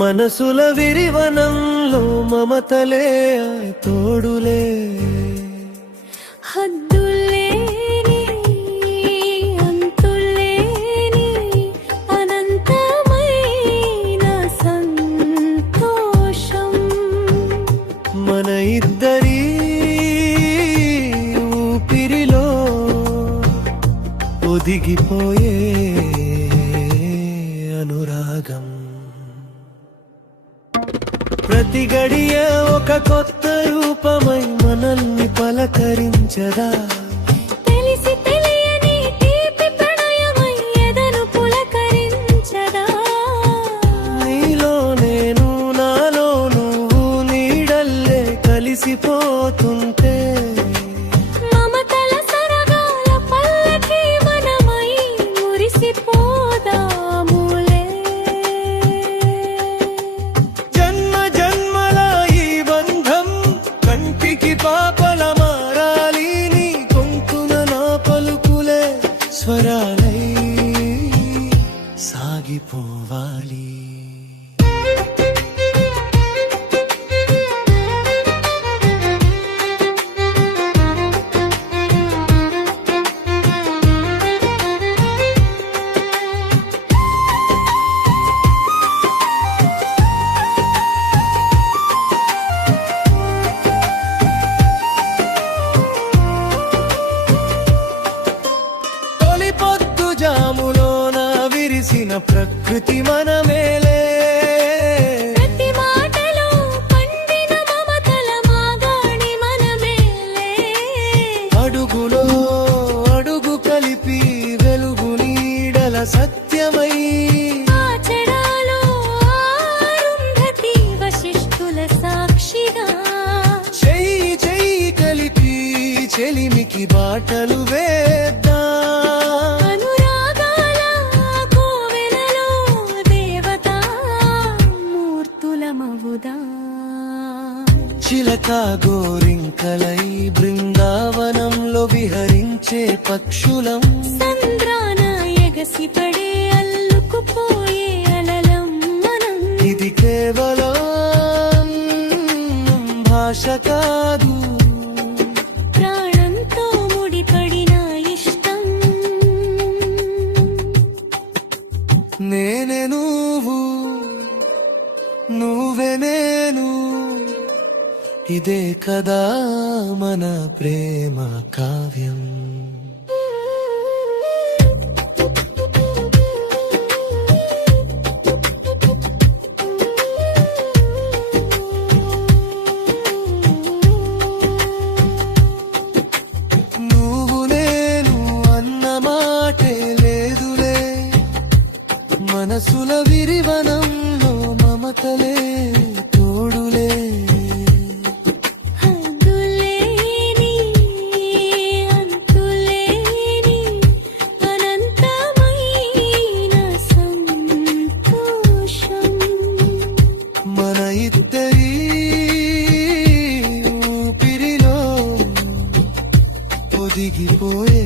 మనసుల విరివనంలో మమతలే తోడులే, హద్దులేని అంతులేని అనంతమైన సంతోషం. మన ఇద్దరి ఊపిరిలో ఒదిగిపోయే అనురాగం. ప్రతి గడియ ఒక కొత్త రూపమై మనల్ని పలకరించదా, తెలిసి తెలియని తీపి ప్రణయమై ఎదను పులకరించదా. నీలో నేను నాలో నువ్వు నీడల్లే కలిసిపోతుంటే, మమతల సరగాల పల్లకి మనమై మురిసిపోదాములే. జన్మ జన్మల ఈ బంధం కంటికి పాపల మారాలి, నీ గొంతున నా పలుకులే స్వరాలై సాగిపోవాలి. తొలి పొద్దు జాములోన విరిసిన ప్రకృతి మనమేలే, ప్రతి మాటలో పండిన మమతల మాగాణి మనమేలే. అడుగులో అడుగు కలిపి వెలుగు నీడల సత్యమై, ఆచడాలో ఆరుంధతి వశిష్ఠుల సాక్షిగా. చెయ్యి చెయ్యి కలిపి చెలిమికి బాటలు వేద్దాం. అనురాగాల కోవెలలో దేవతా మూర్తులమవుదా. చిలక గోరింకలై బృందావనంలో విహరించే పక్షులం, సంద్రాన ఎగసిపడే అల్లుకుపోయే అలలం మనం. ఇది కేవలం భాష కాదు, ప్రాణంతో ముడిపడిన ఇష్టం. నేనే నువ్వు నువ్వే నేను, ఇదే కదా మన ప్రేమ కావ్యం. నువ్వు నేను అన్న మాటే లేదులే, మనసుల విరివనంలో మమతలే తోడులే. హద్దులేని అంతులేని అనంతమైన సంతోషం. మన ఇద్దరి ఊపిరిలో ఒదిగిపోయే